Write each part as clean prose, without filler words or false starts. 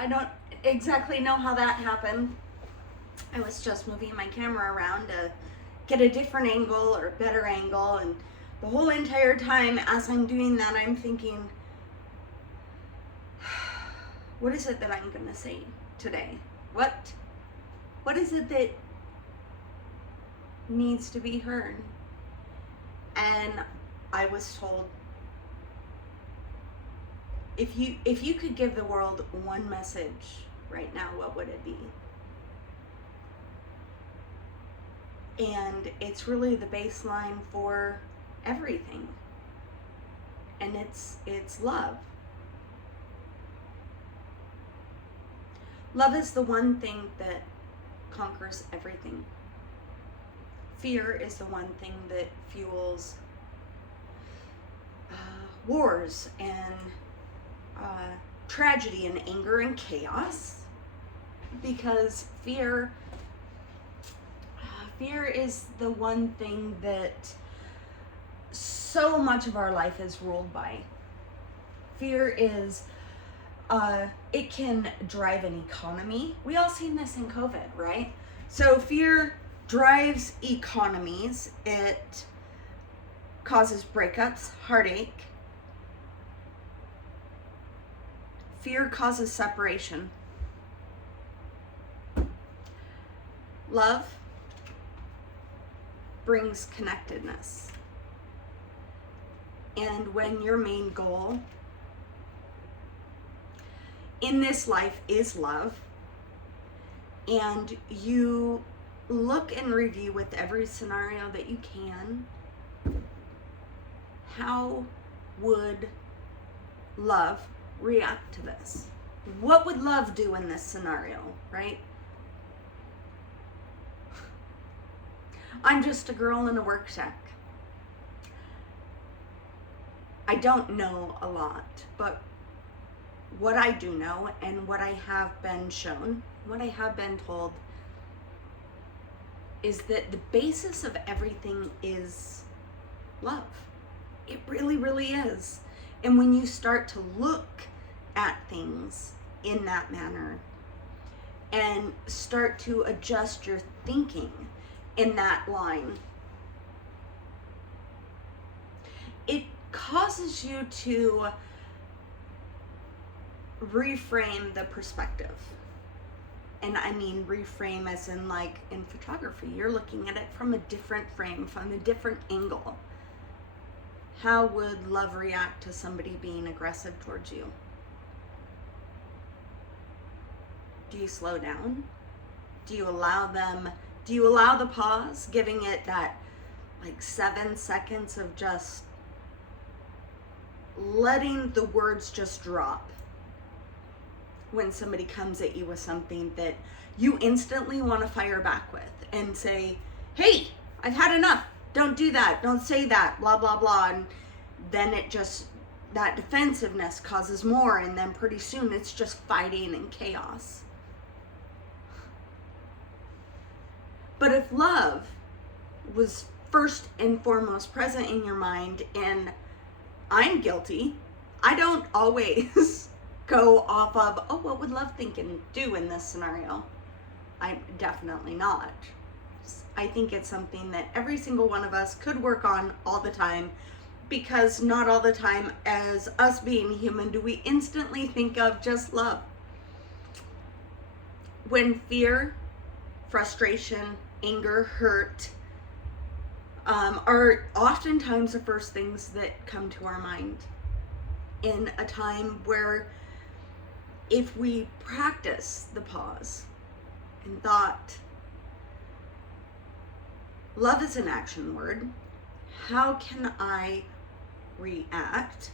I don't exactly know how that happened. I was just moving my camera around to get a different angle or a better angle, and the whole entire time as I'm doing that, I'm thinking, what is it that I'm gonna say today? What is it that needs to be heard? And I was told, if you could give the world one message right now, what would it be? And it's really the baseline for everything. And it's love. Love is the one thing that conquers everything. Fear is the one thing that fuels wars and tragedy and anger and chaos, because fear is the one thing that so much of our life is ruled by. Fear is it can drive an economy. We all seen this in COVID, right? So fear drives economies. It causes breakups, heartache. Fear causes separation. Love brings connectedness. And when your main goal in this life is love, and you look and review with every scenario that you can, how would love react to this? What would love do in this scenario, right? I'm just a girl in a work shack. I don't know a lot, but what I do know and what I have been shown, what I have been told, is that the basis of everything is love. It really, really is. And when you start to look at things in that manner and start to adjust your thinking in that line, it causes you to reframe the perspective. And I mean reframe as in, like in photography, you're looking at it from a different frame, from a different angle. How would love react to somebody being aggressive towards you? Do you slow down? Do you allow the pause, giving it that like 7 seconds of just letting the words just drop when somebody comes at you with something that you instantly want to fire back with and say, hey, I've had enough. Don't do that. Don't say that, blah, blah, blah. And then it just, that defensiveness causes more. And then pretty soon it's just fighting and chaos. But if love was first and foremost present in your mind, and I'm guilty, I don't always go off of, oh, what would love think and do in this scenario? I'm definitely not. I think it's something that every single one of us could work on all the time, because not all the time, as us being human, do we instantly think of just love. When fear, frustration, anger, hurt are oftentimes the first things that come to our mind, in a time where if we practice the pause and thought, love is an action word. How can I react?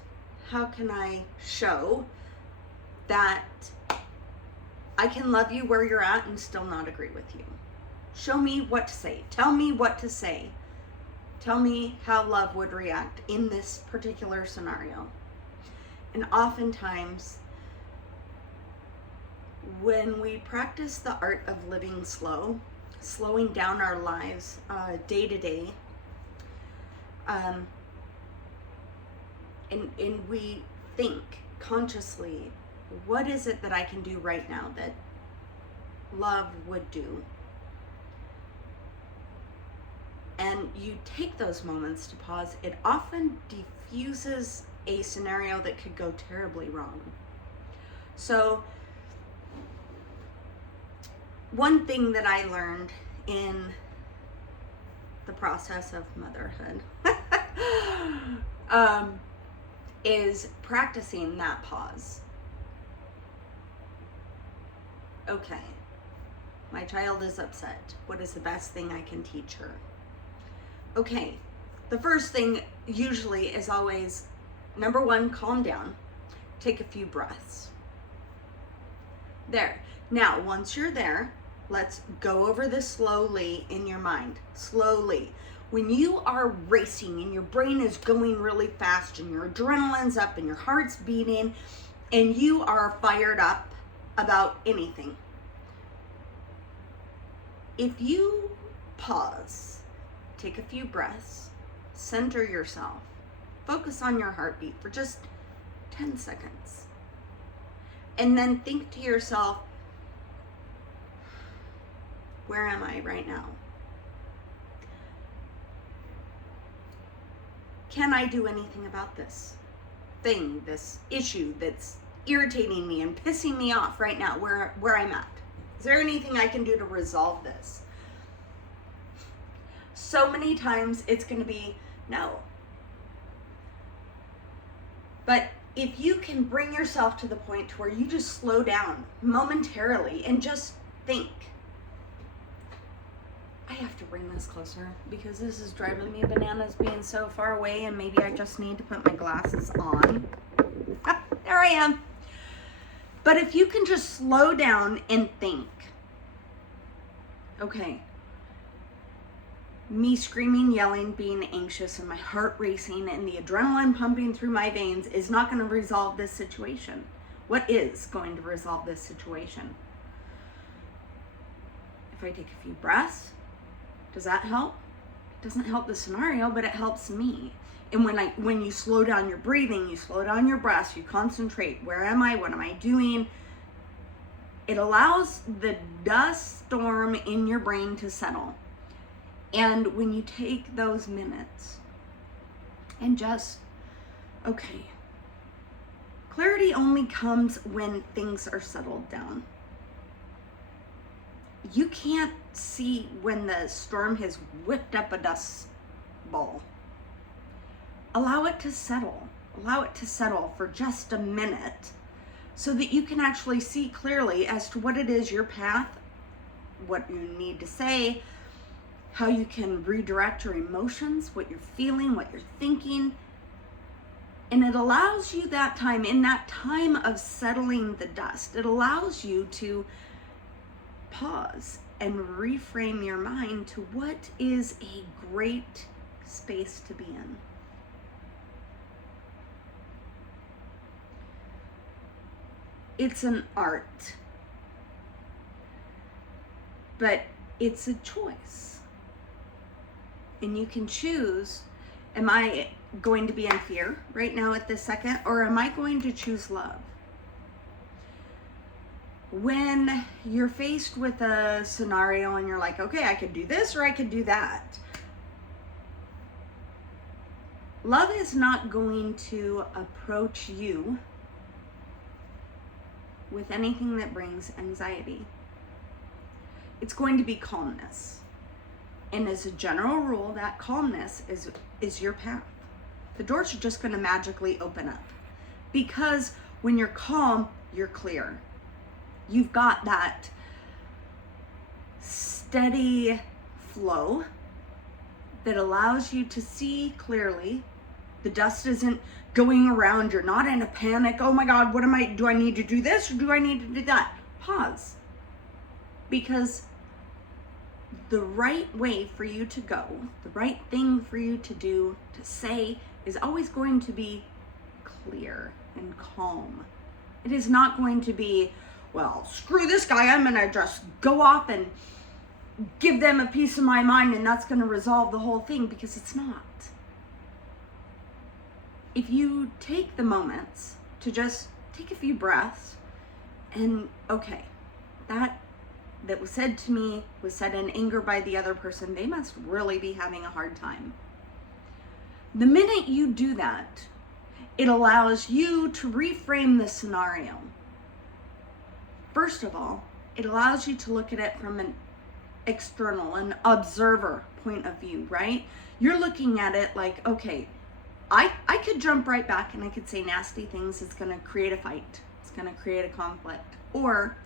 How can I show that I can love you where you're at and still not agree with you? Show me what to say. Tell me what to say. Tell me how love would react in this particular scenario. And oftentimes, when we practice the art of living slow, slowing down our lives day to day, and we think consciously what is it that I can do right now that love would do? And you take those moments to pause. It often diffuses a scenario that could go terribly wrong. So, one thing that I learned in the process of motherhood is practicing that pause. Okay, my child is upset. What is the best thing I can teach her? Okay, the first thing usually is always, number one, calm down. Take a few breaths. There. Now, once you're there, let's go over this slowly in your mind. Slowly. When you are racing and your brain is going really fast and your adrenaline's up and your heart's beating and you are fired up about anything, if you pause, take a few breaths, center yourself, focus on your heartbeat for just 10 seconds, and then think to yourself, where am I right now? Can I do anything about this thing, this issue that's irritating me and pissing me off right now, where I'm at? Is there anything I can do to resolve this? So many times it's going to be no. But if you can bring yourself to the point where you just slow down momentarily and just think, I have to bring this closer because this is driving me bananas being so far away, and maybe I just need to put my glasses on. There I am. But if you can just slow down and think, okay, me screaming, yelling, being anxious, and my heart racing, and the adrenaline pumping through my veins is not going to resolve this situation. What is going to resolve this situation? If I take a few breaths, does that help? It doesn't help the scenario, but it helps me. And when you slow down your breathing, you slow down your breaths, you concentrate, where am I, what am I doing? It allows the dust storm in your brain to settle. And when you take those minutes and just, okay, clarity only comes when things are settled down. You can't see when the storm has whipped up a dust ball. Allow it to settle. Allow it to settle for just a minute so that you can actually see clearly as to what it is, your path, what you need to say, how you can redirect your emotions, what you're feeling, what you're thinking. And it allows you that time, in that time of settling the dust, it allows you to pause and reframe your mind to what is a great space to be in. It's an art, but it's a choice. And you can choose, am I going to be in fear right now at this second, or am I going to choose love? When you're faced with a scenario and you're like, okay, I could do this or I could do that, love is not going to approach you with anything that brings anxiety. It's going to be calmness. And as a general rule, that calmness is your path. The doors are just going to magically open up. Because when you're calm, you're clear. You've got that steady flow that allows you to see clearly. The dust isn't going around. You're not in a panic. Oh my God, do I need to do this or do I need to do that? Pause. Because the right way for you to go, the right thing for you to do, to say, is always going to be clear and calm. It is not going to be, well, screw this guy, I'm gonna just go off and give them a piece of my mind and that's gonna resolve the whole thing, because it's not. If you take the moments to just take a few breaths, And okay, that was said to me was said in anger by the other person. They must really be having a hard time. The minute you do that, it allows you to reframe the scenario. First of all, it allows you to look at it from an external, an observer point of view, right? You're looking at it like, okay, I could jump right back and I could say nasty things. It's going to create a fight. It's going to create a conflict. Or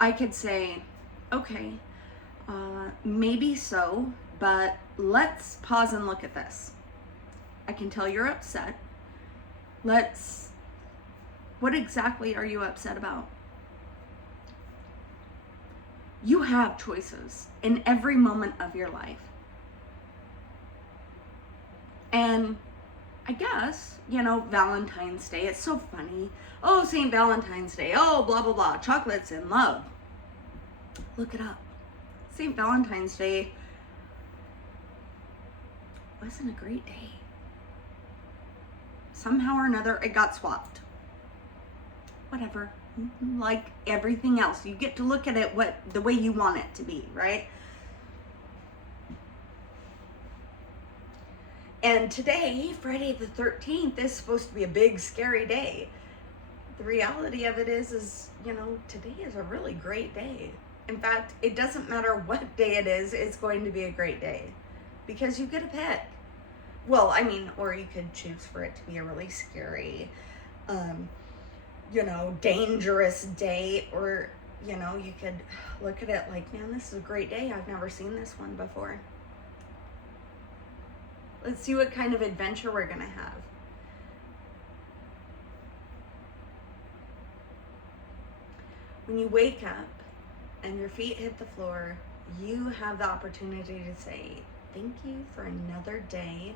I could say, okay, maybe so, but let's pause and look at this. I can tell you're upset. What exactly are you upset about? You have choices in every moment of your life. And I guess, Valentine's Day, it's so funny. Oh, St. Valentine's Day. Oh, blah, blah, blah. Chocolates and love. Look it up. St. Valentine's Day wasn't a great day. Somehow or another, it got swapped. Whatever. Like everything else, you get to look at it the way you want it to be, right? And today, Friday the 13th, is supposed to be a big, scary day. The reality of it is, today is a really great day. In fact, it doesn't matter what day it is, it's going to be a great day. Because you get to pick. Well, or you could choose for it to be a really scary, dangerous day. Or, you could look at it like, man, this is a great day. I've never seen this one before. Let's see what kind of adventure we're going to have. When you wake up and your feet hit the floor, you have the opportunity to say, thank you for another day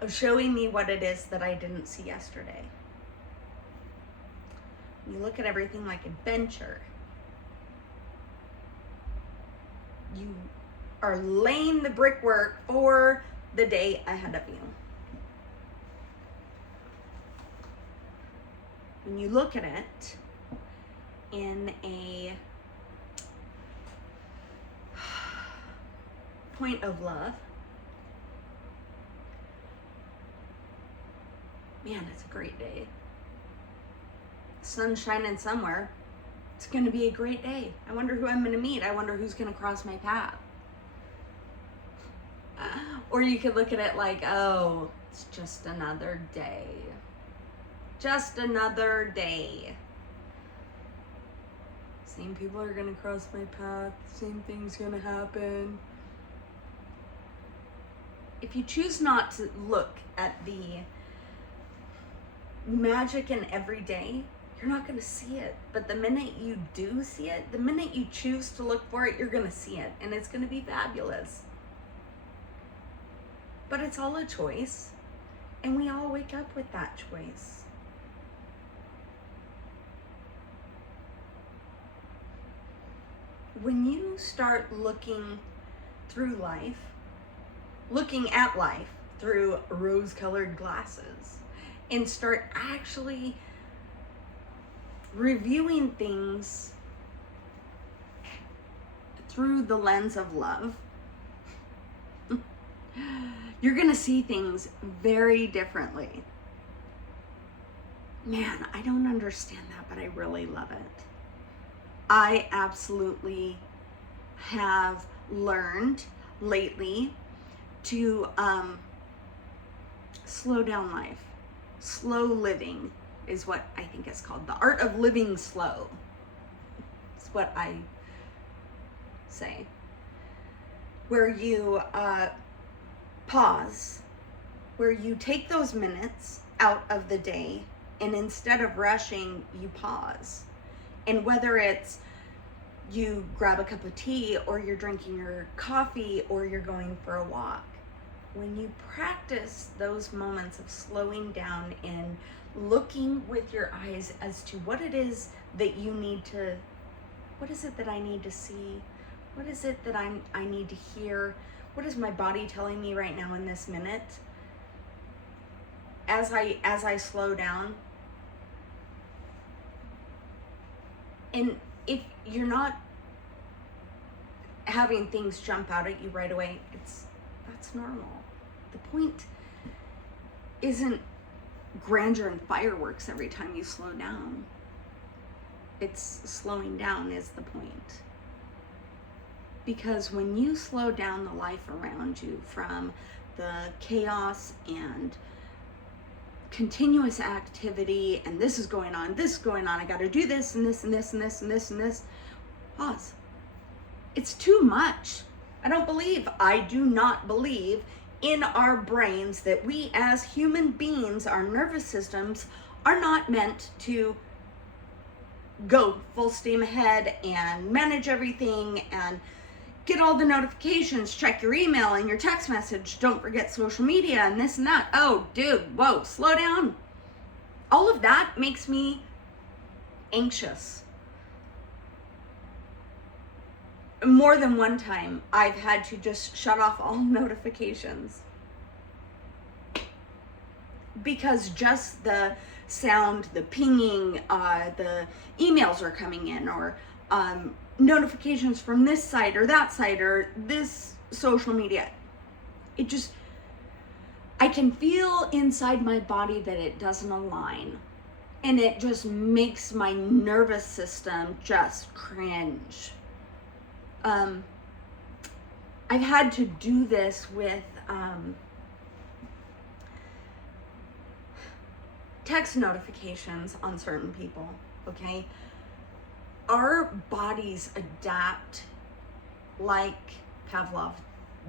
of showing me what it is that I didn't see yesterday. You look at everything like adventure. You are laying the brickwork for the day ahead of you. When you look at it in a point of love, man, it's a great day. Sun's shining somewhere. It's going to be a great day. I wonder who I'm going to meet. I wonder who's going to cross my path. Or you could look at it like, oh, it's just another day. Just another day. Same people are going to cross my path. Same thing's going to happen. If you choose not to look at the magic in every day, you're not going to see it. But the minute you do see it, the minute you choose to look for it, you're going to see it. And it's going to be fabulous. But it's all a choice, and we all wake up with that choice. When you start looking at life through rose-colored glasses, and start actually reviewing things through the lens of love, you're going to see things very differently. Man, I don't understand that, but I really love it. I absolutely have learned lately to slow down life. Slow living is what I think it's called. The art of living slow. It's what I say. Where you pause, where you take those minutes out of the day, and instead of rushing, you pause. And whether it's you grab a cup of tea, or you're drinking your coffee, or you're going for a walk, when you practice those moments of slowing down and looking with your eyes as to what it is that you need to, what is it that I need to see? What is it that I need to hear? What is my body telling me right now in this minute? As I slow down, And if you're not having things jump out at you right away, that's normal. The point isn't grandeur and fireworks every time you slow down. It's slowing down is the point. Because when you slow down the life around you from the chaos and continuous activity, and this is going on, I gotta do this and this and this and this and this and this, pause. It's too much. I do not believe in our brains that we as human beings, our nervous systems, are not meant to go full steam ahead and manage everything and get all the notifications, check your email and your text message, don't forget social media and this and that. Oh, dude, whoa, slow down. All of that makes me anxious. More than one time, I've had to just shut off all notifications because just the sound, the pinging, the emails are coming in, or notifications from this site or that site or this social media. I can feel inside my body that it doesn't align, and it just makes my nervous system just cringe. I've had to do this with text notifications on certain people, okay? Our bodies adapt like Pavlov,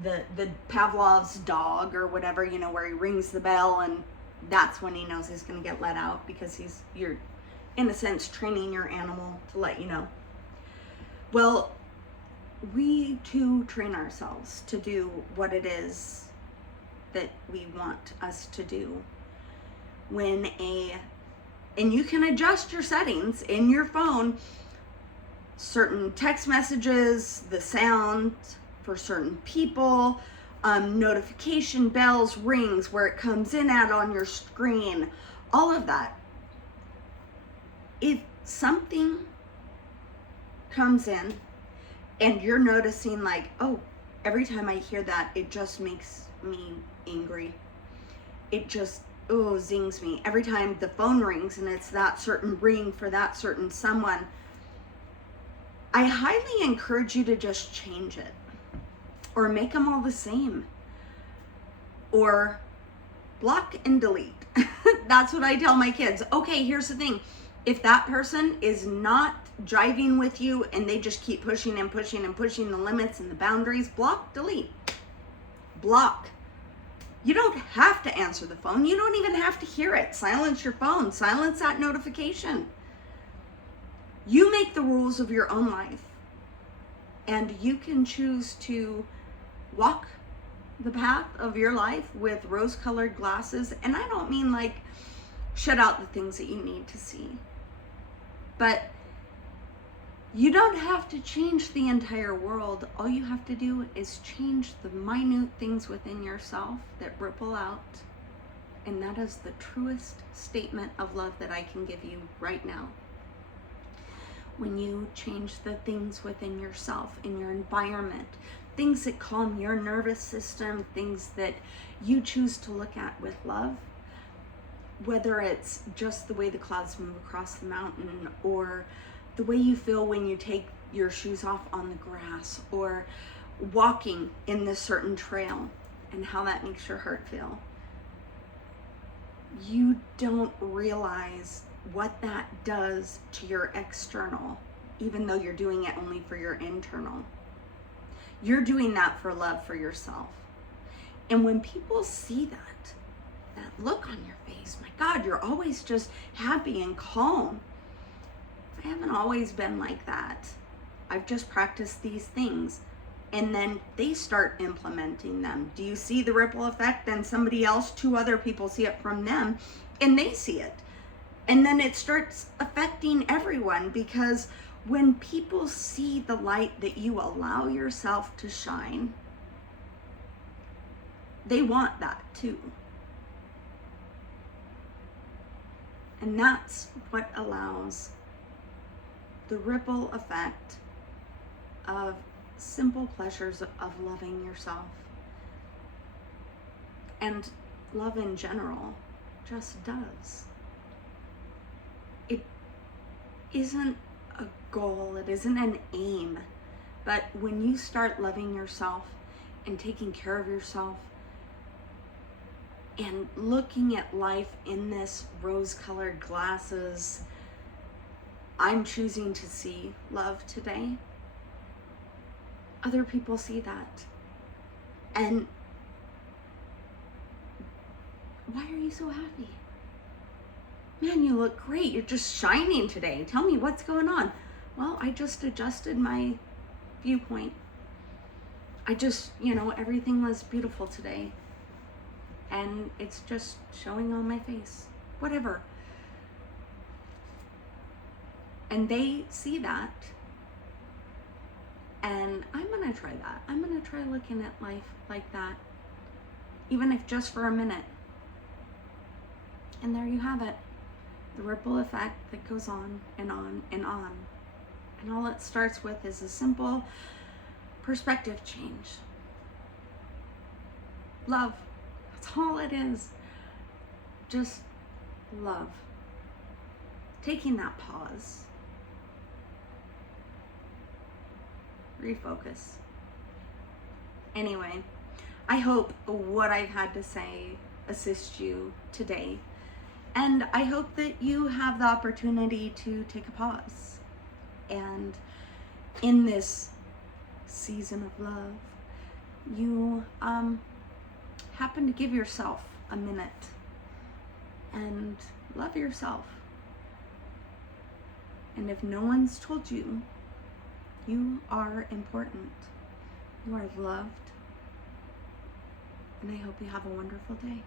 the Pavlov's dog or whatever, where he rings the bell and that's when he knows he's going to get let out, because you're in a sense training your animal to let you know. Well, we too train ourselves to do what it is that we want us to do. And you can adjust your settings in your phone, certain text messages, the sound for certain people, notification bells, rings, where it comes in at on your screen, all of that. If something comes in and you're noticing like, oh, every time I hear that, it just makes me angry. It just, zings me. Every time the phone rings and it's that certain ring for that certain someone, I highly encourage you to just change it, or make them all the same, or block and delete. That's what I tell my kids. Okay, here's the thing. If that person is not jiving with you and they just keep pushing and pushing and pushing the limits and the boundaries, block, delete, block. You don't have to answer the phone. You don't even have to hear it. Silence your phone. Silence that notification. You make the rules of your own life, and you can choose to walk the path of your life with rose-colored glasses. And I don't mean like shut out the things that you need to see, but you don't have to change the entire world. All you have to do is change the minute things within yourself that ripple out. And that is the truest statement of love that I can give you right now. When you change the things within yourself, in your environment, things that calm your nervous system, things that you choose to look at with love, whether it's just the way the clouds move across the mountain, or the way you feel when you take your shoes off on the grass, or walking in this certain trail and how that makes your heart feel. You don't realize what that does to your external, even though you're doing it only for your internal. You're doing that for love for yourself. And when people see that look on your face, my God, you're always just happy and calm. I haven't always been like that. I've just practiced these things, and then they start implementing them. Do you see the ripple effect? Then somebody else, 2 other people see it from them, and they see it. And then it starts affecting everyone, because when people see the light that you allow yourself to shine, they want that too. And that's what allows the ripple effect of simple pleasures of loving yourself and love in general just does. It isn't a goal, it isn't an aim, but when you start loving yourself and taking care of yourself and looking at life in this rose-colored glasses, I'm choosing to see love today. Other people see that. And why are you so happy? Man, you look great. You're just shining today. Tell me what's going on. Well, I just adjusted my viewpoint. I just, everything was beautiful today. And it's just showing on my face. Whatever. And they see that. And I'm going to try that. I'm going to try looking at life like that. Even if just for a minute. And there you have it. The ripple effect that goes on and on and on. And all it starts with is a simple perspective change. Love. That's all it is. Just love. Taking that pause. Refocus. Anyway, I hope what I've had to say assists you today. And I hope that you have the opportunity to take a pause. And in this season of love, you happen to give yourself a minute and love yourself. And if no one's told you, you are important. You are loved. And I hope you have a wonderful day.